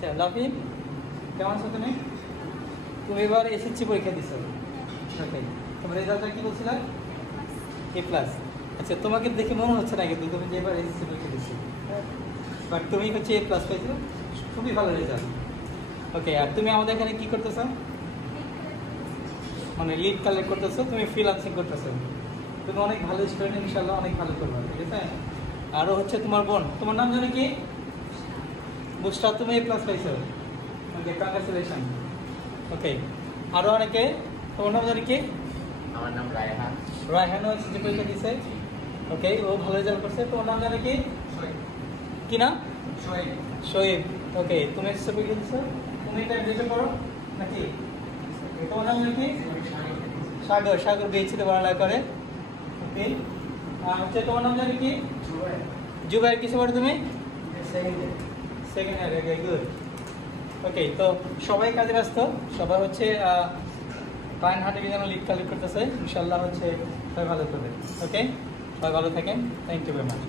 আচ্ছা লাভি, কেমন আছো তুমি? তুমি এবার এসএসসি পরীক্ষা দিছো, ওকে। তোমার রেজাল্টটা কি বলছিলা? এ প্লাস। আচ্ছা, তোমাকে দেখে মনে হচ্ছে না কিন্তু তুমি যে এবার এসএসসি পরীক্ষা দিচ্ছ, বাট তুমি হচ্ছে এ প্লাস পাইছো, খুবই ভালো রেজাল্ট। ওকে, আর তুমি আমাদের এখানে কি করতেছো? মানে লিড কালেক্ট করতেছো, তুমি ফ্রিল্যান্সিং করতেছো। তুমি অনেক ভালো স্টুডেন্ট, ইনশাআল্লাহ অনেক ভালো করবে, ঠিক আছে? আরও হচ্ছে তোমার বোন, তোমার নাম জানো কি? বুস্টা, তুমি এ প্লাস পাইছো, ওকে, কংগ্রেচুলেশন। ওকে, আরও অনেকে, তোমার নাম জানি কি? আমার নাম রায়হান। রায়হানও হচ্ছে যে পরীক্ষা দিছে, ওকে, ও ভালো রেজাল্ট করছে। তোমার নাম জানো কি? কি নাম? শহীদ। ওকে, তুমি এসএসসি পরীক্ষা দিছো, তুমি এটা এডমিশন করো নাকি? তোমার নাম জানো কি? সাগর। সাগর বিএইচসিতে পড়ালেখা করে, ওকে। আর হচ্ছে তোমার নাম জানো কি? জুবাইর। কিছু পড়ো তুমি? সেকেন্ড ইয়ার, ওকে, গুড। ওকে, তো সবাই কাজে ব্যস্ত, সবাই হচ্ছে ক্লায়েন্ট হান্টিং যেন লিড কালেক্ট করতেছে, ইনশাল্লাহ হচ্ছে সবাই ভালো করবে। ওকে, সবাই ভালো থাকেন, থ্যাংক ইউ ভেরি মাচ।